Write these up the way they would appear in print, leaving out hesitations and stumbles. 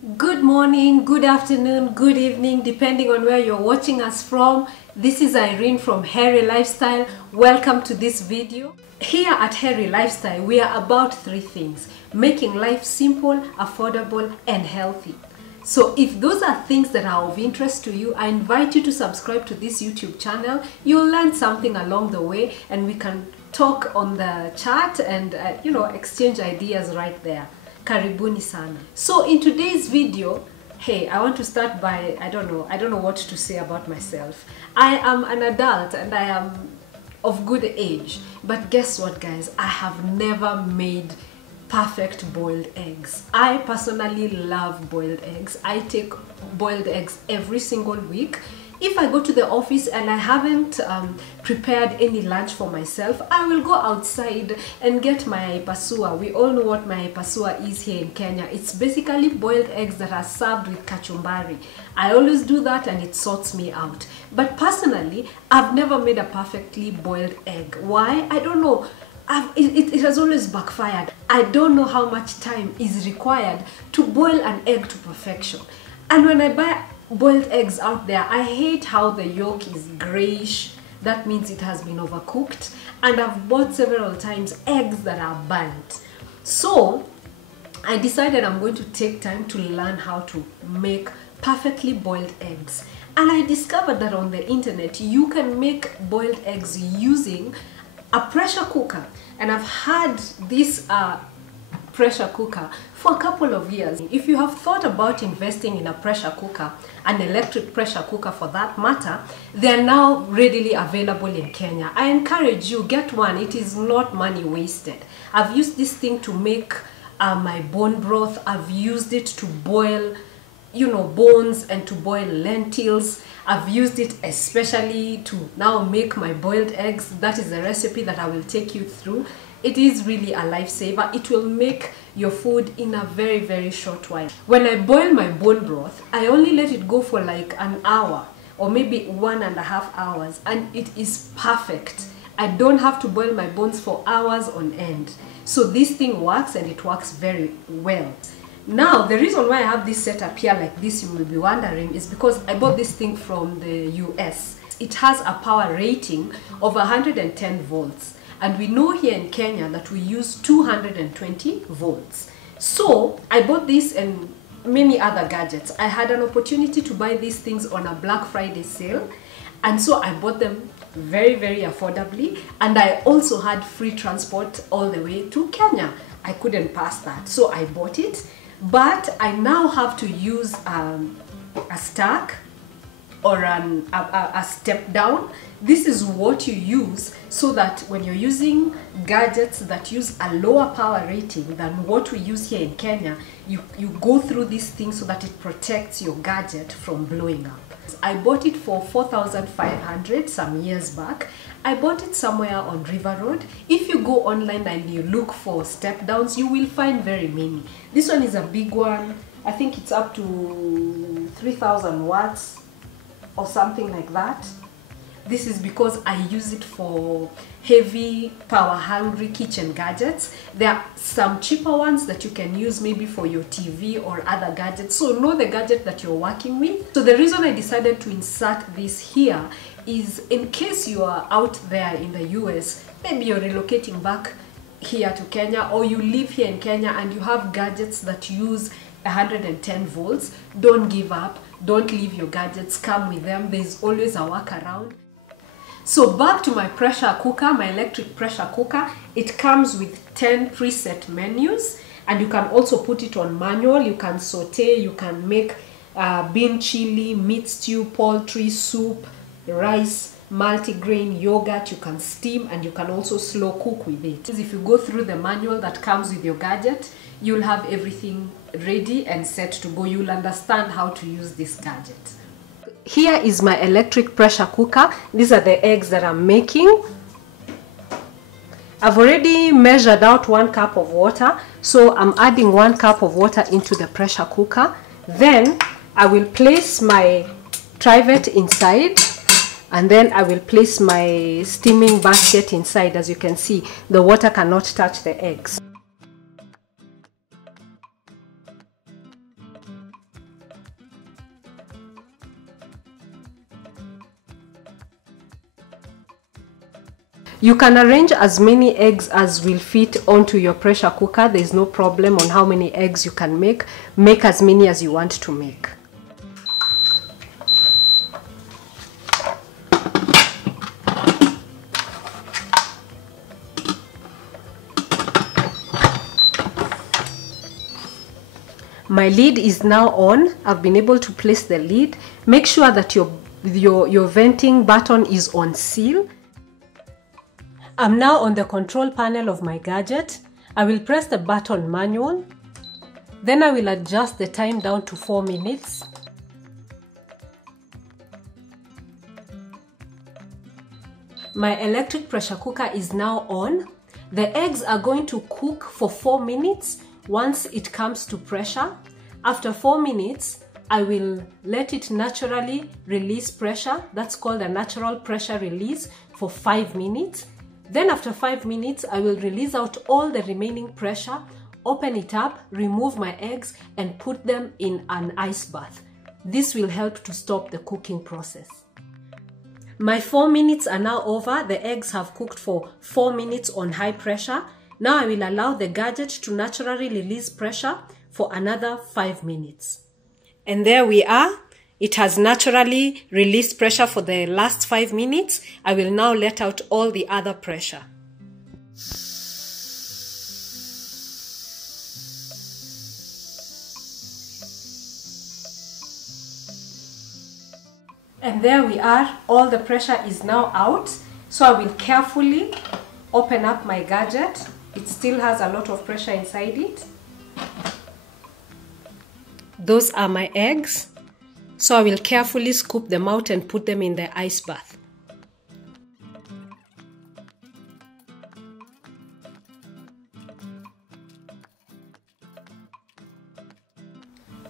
Good morning, good afternoon, good evening, depending on where you're watching us from. This is Irene from Hairy Lifestyle. Welcome to this video. Here at Hairy Lifestyle, we are about three things: making life simple, affordable, and healthy. So if those are things that are of interest to you, I invite you to subscribe to this YouTube channel. You'll learn something along the way, and we can talk on the chat and exchange ideas right there. Karibuni sana. So in today's video, hey, I want to start by, I don't know what to say about myself. I am an adult and I am of good age, but guess what, guys? I have never made perfect boiled eggs. I personally love boiled eggs. I take boiled eggs every single week. If I go to the office and I haven't prepared any lunch for myself, I will go outside and get my pasua. We all know what my pasua is here in Kenya. It's basically boiled eggs that are served with kachumbari. I always do that and it sorts me out. But personally, I've never made a perfectly boiled egg. Why? I don't know. It has always backfired. I don't know how much time is required to boil an egg to perfection. And when I buy boiled eggs out there, I hate how the yolk is grayish. That means it has been overcooked. And I've bought several times eggs that are burnt. So I decided I'm going to take time to learn how to make perfectly boiled eggs. And I discovered that on the internet you can make boiled eggs using a pressure cooker. And I've had this pressure cooker for a couple of years. If you have thought about investing in a pressure cooker, an electric pressure cooker for that matter, they are now readily available in Kenya. I encourage you, get one. It is not money wasted. I've used this thing to make my bone broth. I've used it to boil bones and to boil lentils. I've used it especially to now make my boiled eggs. That is a recipe that I will take you through. It is really a lifesaver. It will make your food in a very, very short while. When I boil my bone broth, I only let it go for like an hour or maybe 1.5 hours, and it is perfect. I don't have to boil my bones for hours on end. So this thing works, and it works very well. Now, the reason why I have this setup here like this, you will be wondering, is because I bought this thing from the US. It has a power rating of 110 volts. And we know here in Kenya that we use 220 volts. So I bought this and many other gadgets. I had an opportunity to buy these things on a Black Friday sale. And so I bought them very, very affordably. And I also had free transport all the way to Kenya. I couldn't pass that. So I bought it. But I now have to use a stack or a step down. This is what you use so that when you're using gadgets that use a lower power rating than what we use here in Kenya, you go through this thing so that it protects your gadget from blowing up. I bought it for 4,500 some years back. I bought it somewhere on River Road. If you go online and you look for step downs, you will find very many. This one is a big one. I think it's up to 3,000 watts or something like that. This is because I use it for heavy, power-hungry kitchen gadgets. There are some cheaper ones that you can use maybe for your TV or other gadgets. So know the gadget that you're working with. So the reason I decided to insert this here is in case you are out there in the US, maybe you're relocating back here to Kenya, or you live here in Kenya and you have gadgets that use 110 volts, don't give up. Don't leave your gadgets, come with them. There's always a workaround. So back to my pressure cooker, my electric pressure cooker. It comes with 10 preset menus, and you can also put it on manual. You can saute, you can make bean chili, meat stew, poultry, soup, rice, multigrain, yogurt. You can steam, and you can also slow cook with it. If you go through the manual that comes with your gadget, you'll have everything ready and set to go. You'll understand how to use this gadget. Here is my electric pressure cooker. These are the eggs that I'm making. I've already measured out 1 cup of water, so I'm adding 1 cup of water into the pressure cooker. Then I will place my trivet inside, and then I will place my steaming basket inside. As you can see, the water cannot touch the eggs. You can arrange as many eggs as will fit onto your pressure cooker. There is no problem on how many eggs you can make. Make as many as you want to make. My lid is now on. I've been able to place the lid. Make sure that your venting button is on seal. I'm now on the control panel of my gadget. I will press the button manual. Then I will adjust the time down to 4 minutes. My electric pressure cooker is now on. The eggs are going to cook for 4 minutes once it comes to pressure. After 4 minutes, I will let it naturally release pressure. That's called a natural pressure release for 5 minutes. Then after 5 minutes, I will release out all the remaining pressure, open it up, remove my eggs, and put them in an ice bath. This will help to stop the cooking process. My 4 minutes are now over. The eggs have cooked for 4 minutes on high pressure. Now I will allow the gadget to naturally release pressure for another 5 minutes. And there we are. It has naturally released pressure for the last 5 minutes. I will now let out all the other pressure. And there we are. All the pressure is now out. So I will carefully open up my gadget. It still has a lot of pressure inside it. Those are my eggs. So I will carefully scoop them out and put them in the ice bath.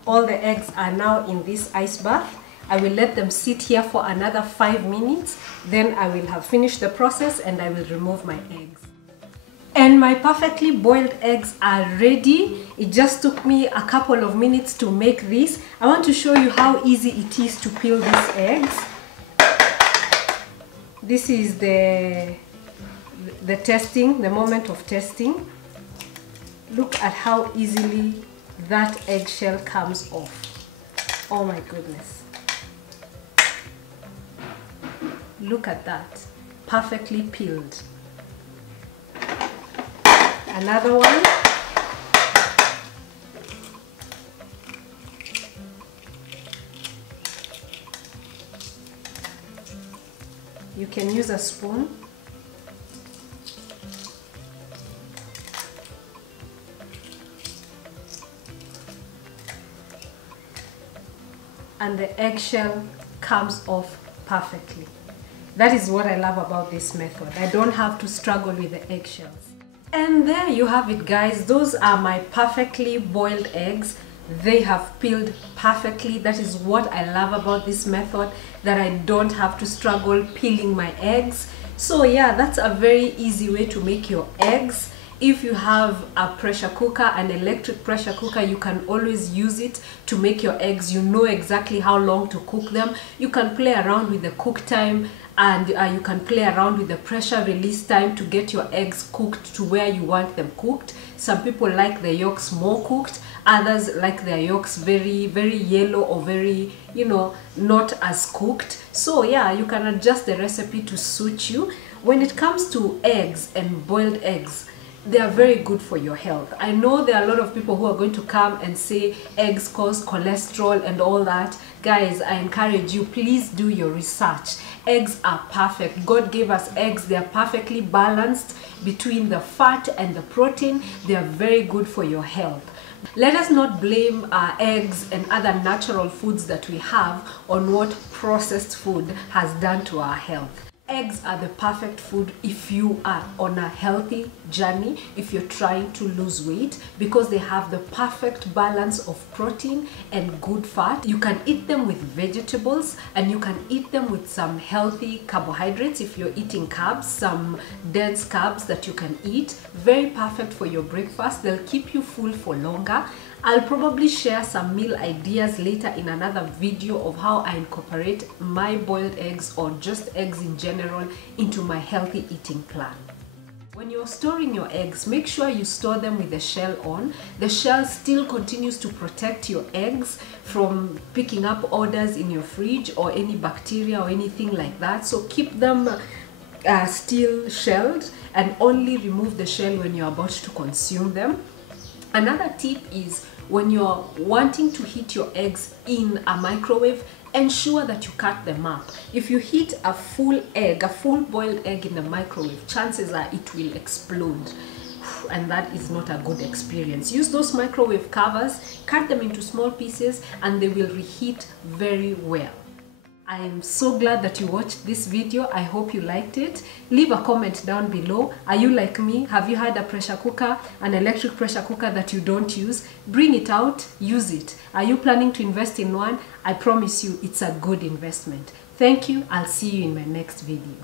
All the eggs are now in this ice bath. I will let them sit here for another 5 minutes. Then I will have finished the process and I will remove my eggs. And my perfectly boiled eggs are ready. It just took me a couple of minutes to make this. I want to show you how easy it is to peel these eggs. This is the testing, the moment of testing. Look at how easily that eggshell comes off. Oh my goodness. Look at that. Perfectly peeled. Another one. You can use a spoon. And the eggshell comes off perfectly. That is what I love about this method. I don't have to struggle with the eggshells. And there you have it, guys. Those are my perfectly boiled eggs. They have peeled perfectly. That is what I love about this method, that I don't have to struggle peeling my eggs. So yeah, that's a very easy way to make your eggs. If you have a pressure cooker, an electric pressure cooker, you can always use it to make your eggs. You know exactly how long to cook them. You can play around with the cook time, and you can play around with the pressure release time to get your eggs cooked to where you want them cooked. Some people like the yolks more cooked, others like their yolks very, very yellow or very, you know, not as cooked. So yeah, you can adjust the recipe to suit you. When it comes to eggs and boiled eggs, they are very good for your health. I know there are a lot of people who are going to come and say eggs cause cholesterol and all that. Guys, I encourage you, please do your research. Eggs are perfect. God gave us eggs. They are perfectly balanced between the fat and the protein. They are very good for your health. Let us not blame eggs and other natural foods that we have on what processed food has done to our health. Eggs are the perfect food if you are on a healthy journey, if you're trying to lose weight, because they have the perfect balance of protein and good fat. You can eat them with vegetables, and you can eat them with some healthy carbohydrates if you're eating carbs, some dense carbs that you can eat. Very perfect for your breakfast. They'll keep you full for longer. I'll probably share some meal ideas later in another video of how I incorporate my boiled eggs or just eggs in general into my healthy eating plan. When you're storing your eggs, make sure you store them with the shell on. The shell still continues to protect your eggs from picking up odors in your fridge or any bacteria or anything like that. So keep them still shelled and only remove the shell when you're about to consume them. Another tip is when you're wanting to heat your eggs in a microwave, ensure that you cut them up. If you heat a full boiled egg in the microwave, chances are it will explode, and that is not a good experience. Use those microwave covers, cut them into small pieces, and they will reheat very well. I am so glad that you watched this video. I hope you liked it. Leave a comment down below. Are you like me? Have you had a pressure cooker, an electric pressure cooker that you don't use? Bring it out, use it. Are you planning to invest in one? I promise you it's a good investment. Thank you. I'll see you in my next video.